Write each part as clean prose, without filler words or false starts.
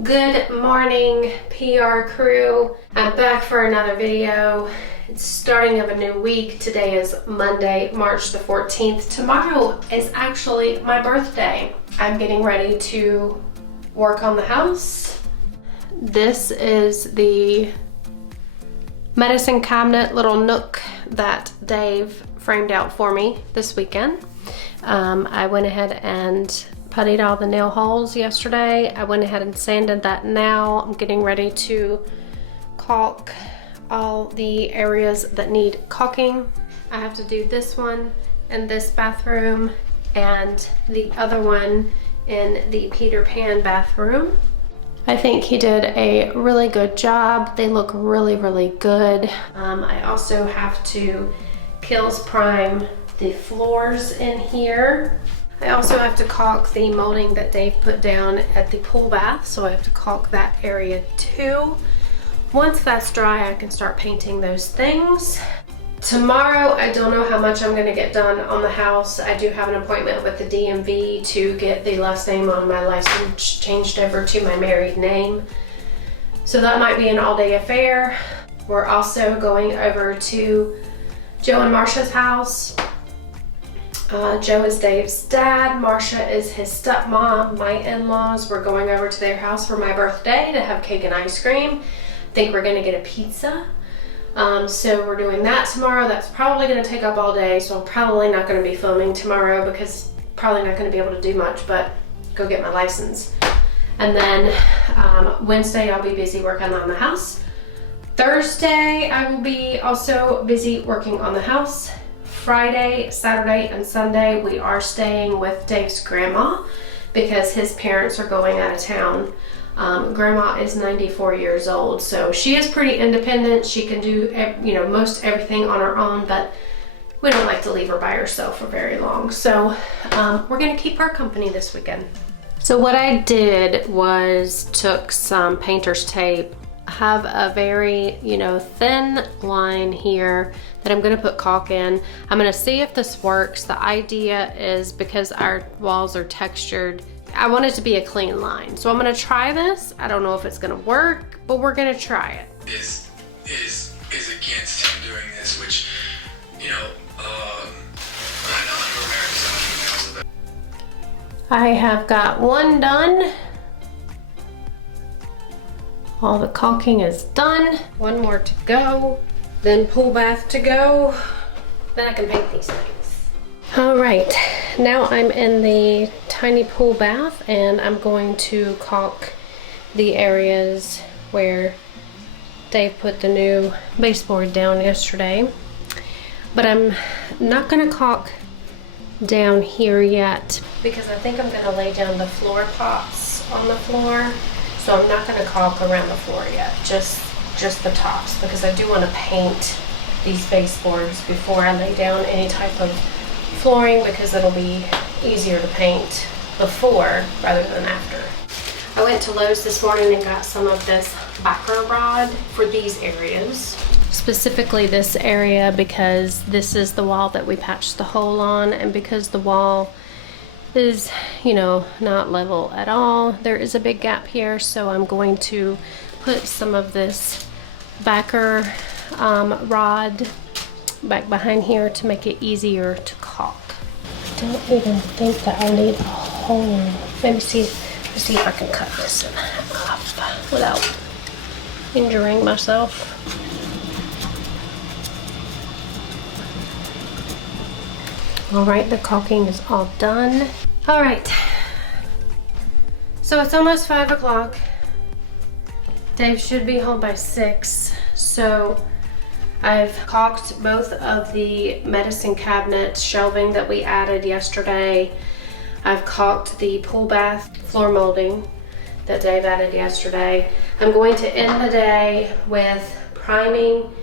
Good morning, PR crew. I'm back for another video. It's starting of a new week. Today is Monday, March the 14th. Tomorrow is actually my birthday. I'm getting ready to work on the house. This is the medicine cabinet little nook that Dave framed out for me this weekend. I went ahead and puttied all the nail holes yesterday. I went ahead and sanded that now. I'm getting ready to caulk all the areas that need caulking. I have to do this one in this bathroom and the other one in the Peter Pan bathroom. I think he did a really good job. They look really, really good. I also have to Kills prime the floors in here. I also have to caulk the molding that Dave put down at the pool bath, so I have to caulk that area too. Once that's dry, I can start painting those things. Tomorrow, I don't know how much I'm gonna get done on the house. I do have an appointment with the DMV to get the last name on my license changed over to my married name. So that might be an all-day affair. We're also going over to Joe and Marsha's house. Joe is Dave's dad, Marsha is his stepmom. My in-laws, we're going over to their house for my birthday to have cake and ice cream. I think we're gonna get a pizza. So we're doing that tomorrow. That's probably gonna take up all day, so I'm probably not gonna be filming tomorrow because probably not gonna be able to do much, but go get my license. And then Wednesday I'll be busy working on the house. Thursday I will be also busy working on the house. Friday, Saturday, and Sunday, we are staying with Dave's grandma because his parents are going out of town. Grandma is 94 years old, so she is pretty independent. She can do, most everything on her own, but we don't like to leave her by herself for very long. So we're gonna keep her company this weekend. So what I did was took some painter's tape. I have a very, thin line here that I'm gonna put caulk in. I'm gonna see if this works. The idea is because our walls are textured, I want it to be a clean line. So I'm gonna try this. I don't know if it's gonna work, but we're gonna try it. Is against him doing this, which, I have got one done. All the caulking is done. One more to go. Then pool bath to go. Then I can paint these things. All right, now I'm in the tiny pool bath and I'm going to caulk the areas where Dave put the new baseboard down yesterday. But I'm not gonna caulk down here yet because I think I'm gonna lay down the floor pots on the floor. So I'm not gonna caulk around the floor yet, just the tops, because I do want to paint these baseboards before I lay down any type of flooring, because it'll be easier to paint before rather than after. I went to Lowe's this morning and got some of this backer rod for these areas. Specifically this area because this is the wall that we patched the hole on, and because the wall is, not level at all. There is a big gap here, so I'm going to put some of this backer rod back behind here to make it easier to caulk. I don't even think that I'll need a hole. Let me see if I can cut this in half without injuring myself. All right, the caulking is all done. All right, so it's almost 5 o'clock. Dave should be home by 6. So I've caulked both of the medicine cabinet shelving that we added yesterday. I've caulked the pool bath floor molding that Dave added yesterday. I'm going to end the day with priming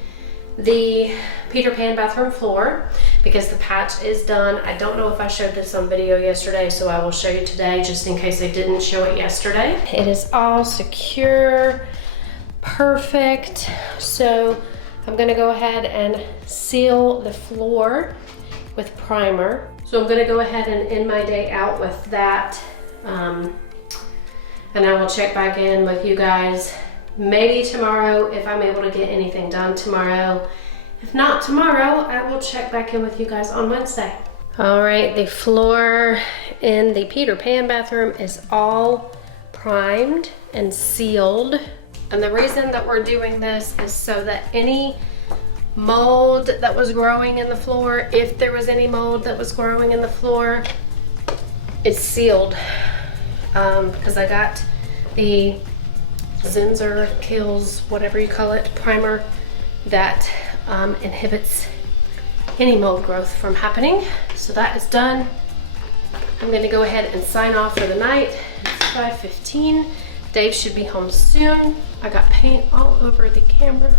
the Peter Pan bathroom floor because the patch is done. I don't know if I showed this on video yesterday, so I will show you today just in case I didn't show it yesterday. It is all secure, perfect. So I'm gonna go ahead and seal the floor with primer. So I'm gonna go ahead and end my day out with that and I will check back in with you guys maybe tomorrow if I'm able to get anything done tomorrow. If not tomorrow, I will check back in with you guys on Wednesday. All right, the floor in the Peter Pan bathroom is all primed and sealed. And the reason that we're doing this is so that any mold that was growing in the floor, if there was any mold that was growing in the floor, it's sealed. Because I got the Zinsser Kills, whatever you call it, primer that inhibits any mold growth from happening. So that is done. I'm gonna go ahead and sign off for the night. It's 5:15. Dave should be home soon. I got paint all over the camera.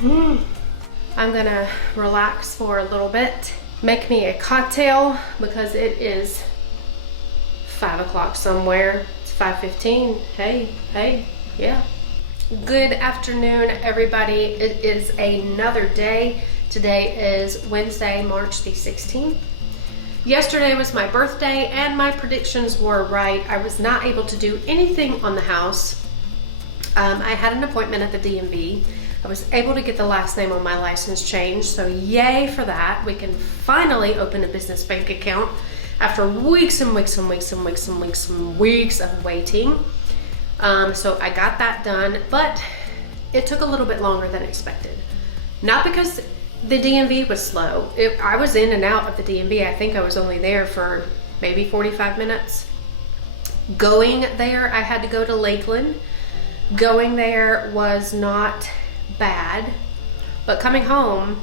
I'm gonna relax for a little bit, make me a cocktail because it is 5 o'clock somewhere. It's 5:15. Hey, yeah. Good afternoon, everybody. It is another day. Today is Wednesday, March the 16th. Yesterday was my birthday and my predictions were right. I was not able to do anything on the house. I had an appointment at the DMV. I was able to get the last name on my license changed, so yay for that. We can finally open a business bank account after weeks and weeks and weeks and weeks and weeks and weeks of waiting. So I got that done, but it took a little bit longer than expected. Not because the DMV was slow. I was in and out of the DMV. I think I was only there for maybe 45 minutes. Going there, I had to go to Lakeland. Going there was not bad, but coming home,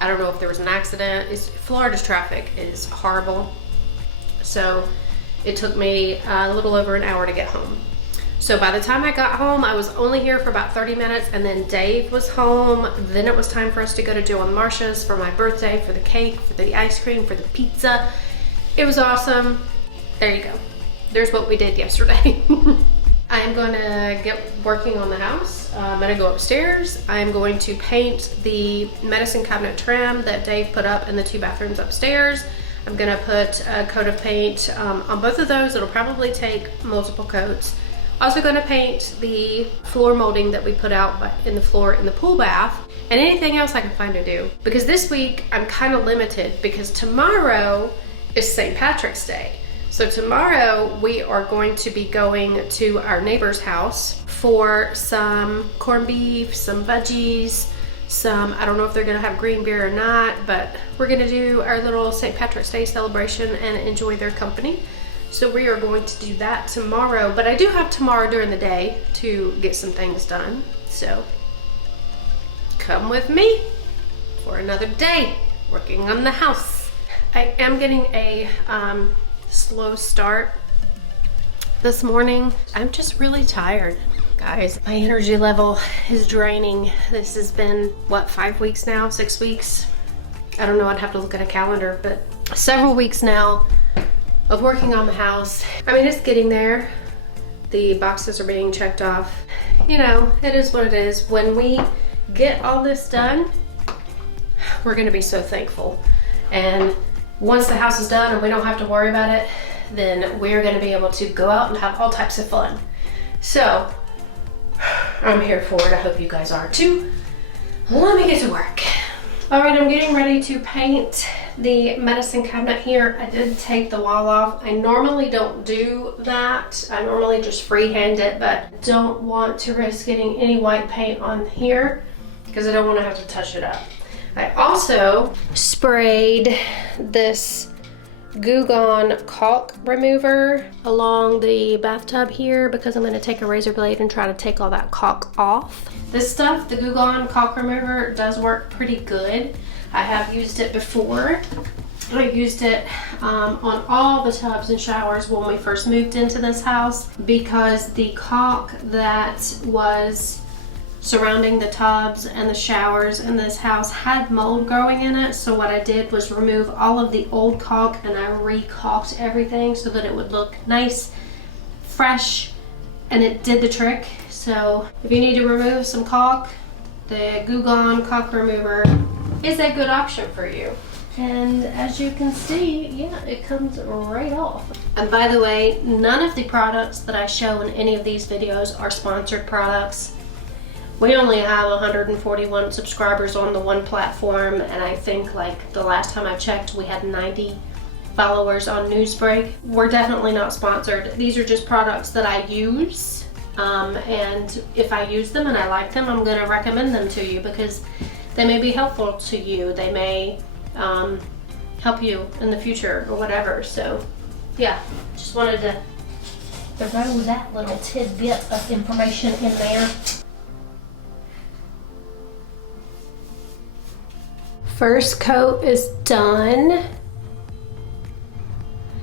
I don't know if there was an accident. Florida's traffic is horrible. So it took me a little over an hour to get home. So by the time I got home, I was only here for about 30 minutes and then Dave was home. Then it was time for us to go to Joe and Marsha's for my birthday, for the cake, for the ice cream, for the pizza. It was awesome. There you go. There's what we did yesterday. I'm gonna get working on the house. I'm gonna go upstairs. I'm going to paint the medicine cabinet trim that Dave put up in the 2 bathrooms upstairs. I'm gonna put a coat of paint on both of those. It'll probably take multiple coats. Also gonna paint the floor molding that we put out in the floor in the pool bath and anything else I can find to do. Because this week I'm kind of limited because tomorrow is St. Patrick's Day. So tomorrow we are going to be going to our neighbor's house for some corned beef, some veggies, I don't know if they're gonna have green beer or not, but we're gonna do our little St. Patrick's Day celebration and enjoy their company. So we are going to do that tomorrow, but I do have tomorrow during the day to get some things done. So come with me for another day working on the house. I am getting a slow start this morning. I'm just really tired, guys. My energy level is draining. This has been, what, 5 weeks now, 6 weeks? I don't know, I'd have to look at a calendar, but several weeks now of working on the house. I mean, it's getting there. The boxes are being checked off. You know, it is what it is. When we get all this done, we're gonna be so thankful. And once the house is done and we don't have to worry about it, then we're gonna be able to go out and have all types of fun. So, I'm here for it. I hope you guys are too. Let me get to work. All right, I'm getting ready to paint the medicine cabinet here. I did take the wall off. I normally don't do that. I normally just freehand it, but don't want to risk getting any white paint on here because I don't want to have to touch it up. I also sprayed this Goo Gone caulk remover along the bathtub here because I'm going to take a razor blade and try to take all that caulk off. This stuff, the Goo Gone caulk remover, does work pretty good. I have used it before. I used it on all the tubs and showers when we first moved into this house because the caulk that was surrounding the tubs and the showers in this house had mold growing in it. So what I did was remove all of the old caulk and I re-caulked everything so that it would look nice, fresh, and it did the trick. So if you need to remove some caulk, the Goo Gone caulk remover is a good option for you. And as you can see, yeah, it comes right off. And by the way, none of the products that I show in any of these videos are sponsored products. We only have 141 subscribers on the one platform, and I think like the last time I checked we had 90 followers on Newsbreak. We're definitely not sponsored. These are just products that I use, and if I use them and I like them, I'm going to recommend them to you because they may be helpful to you. They may help you in the future or whatever. So yeah, just wanted to throw that little tidbit of information in there. First coat is done.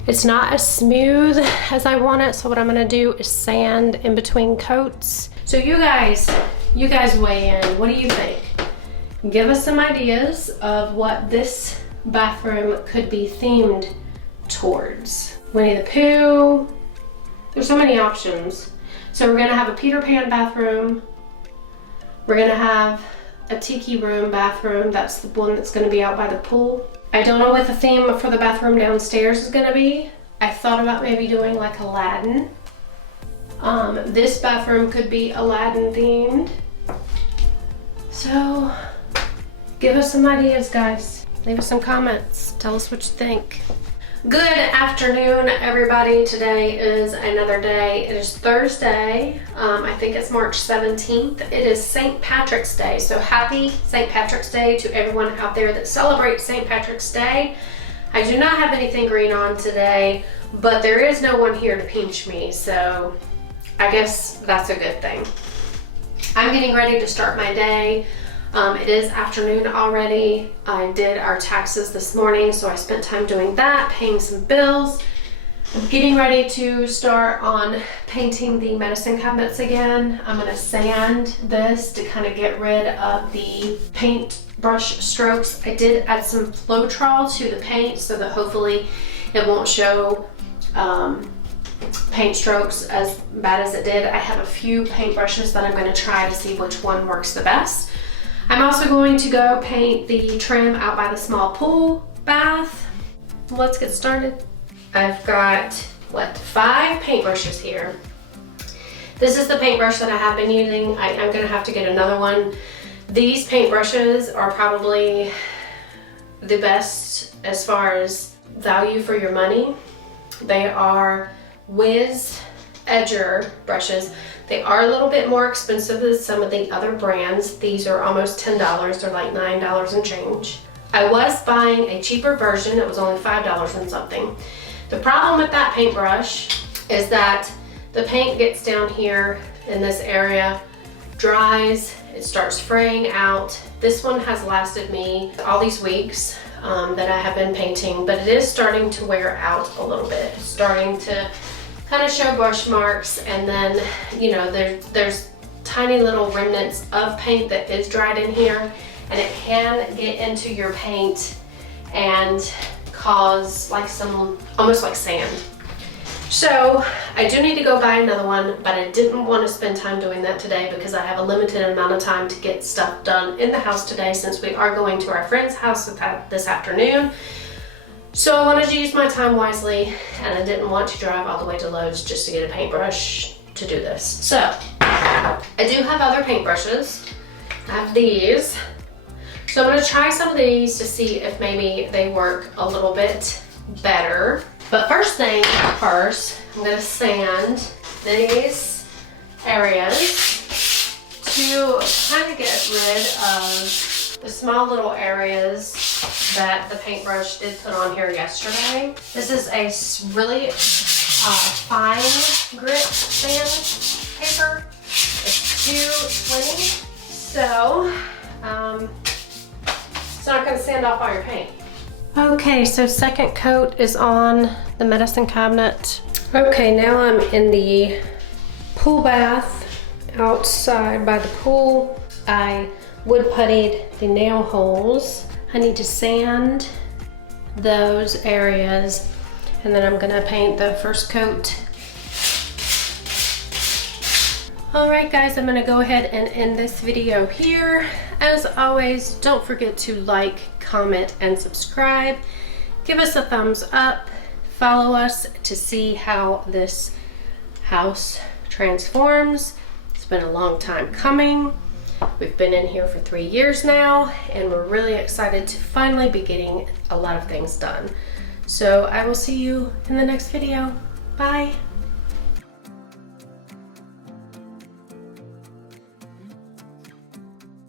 It's not as smooth as I want it, so what I'm gonna do is sand in between coats. So you guys weigh in. What do you think? Give us some ideas of what this bathroom could be themed towards. Winnie the Pooh. There's so many options. So we're gonna have a Peter Pan bathroom. We're gonna have a tiki room bathroom. That's the one that's gonna be out by the pool. I don't know what the theme for the bathroom downstairs is gonna be. I thought about maybe doing like Aladdin. This bathroom could be Aladdin themed. So give us some ideas, guys. Leave us some comments. Tell us what you think. Good afternoon, everybody. Today is another day. It is Thursday. I think it's March 17th. It is St. Patrick's Day. So happy St. Patrick's Day to everyone out there that celebrates St. Patrick's Day. I do not have anything green on today, but there is no one here to pinch me. So I guess that's a good thing. I'm getting ready to start my day. It is afternoon already. I did our taxes this morning, so I spent time doing that, paying some bills. I'm getting ready to start on painting the medicine cabinets again. I'm gonna sand this to kind of get rid of the paint brush strokes. I did add some Floetrol to the paint so that hopefully it won't show paint strokes as bad as it did. I have a few paint brushes that I'm gonna try to see which one works the best. I'm also going to go paint the trim out by the small pool bath. Let's get started. I've got, 5 paintbrushes here. This is the paintbrush that I have been using. I'm gonna have to get another one. These paintbrushes are probably the best as far as value for your money. They are Wiz Edger brushes. They are a little bit more expensive than some of the other brands. These are almost $10. They're like $9 and change. I was buying a cheaper version. It was only $5 and something. The problem with that paintbrush is that the paint gets down here in this area, dries, it starts fraying out. This one has lasted me all these weeks that I have been painting, but it is starting to wear out a little bit. It's starting to kind of show brush marks, and then there's tiny little remnants of paint that is dried in here, and it can get into your paint and cause like some almost like sand. So I do need to go buy another one, but I didn't want to spend time doing that today because I have a limited amount of time to get stuff done in the house today since we are going to our friend's house this afternoon. So I wanted to use my time wisely, and I didn't want to drive all the way to Lowe's just to get a paintbrush to do this. So I do have other paintbrushes. I have these. So I'm going to try some of these to see if maybe they work a little bit better. But first thing first, I'm going to sand these areas to kind of get rid of the small little areas that the paintbrush did put on here yesterday. This is a really fine grit sandpaper. It's 220, so it's not going to sand off all your paint. Okay, so second coat is on the medicine cabinet. Okay, now I'm in the pool bath outside by the pool. I wood puttied the nail holes. I need to sand those areas, and then I'm gonna paint the first coat. All right, guys, I'm gonna go ahead and end this video here. As always, don't forget to like, comment, and subscribe. Give us a thumbs up. follow us to see how this house transforms. It's been a long time coming. We've been in here for 3 years now, and we're really excited to finally be getting a lot of things done. So I will see you in the next video. Bye.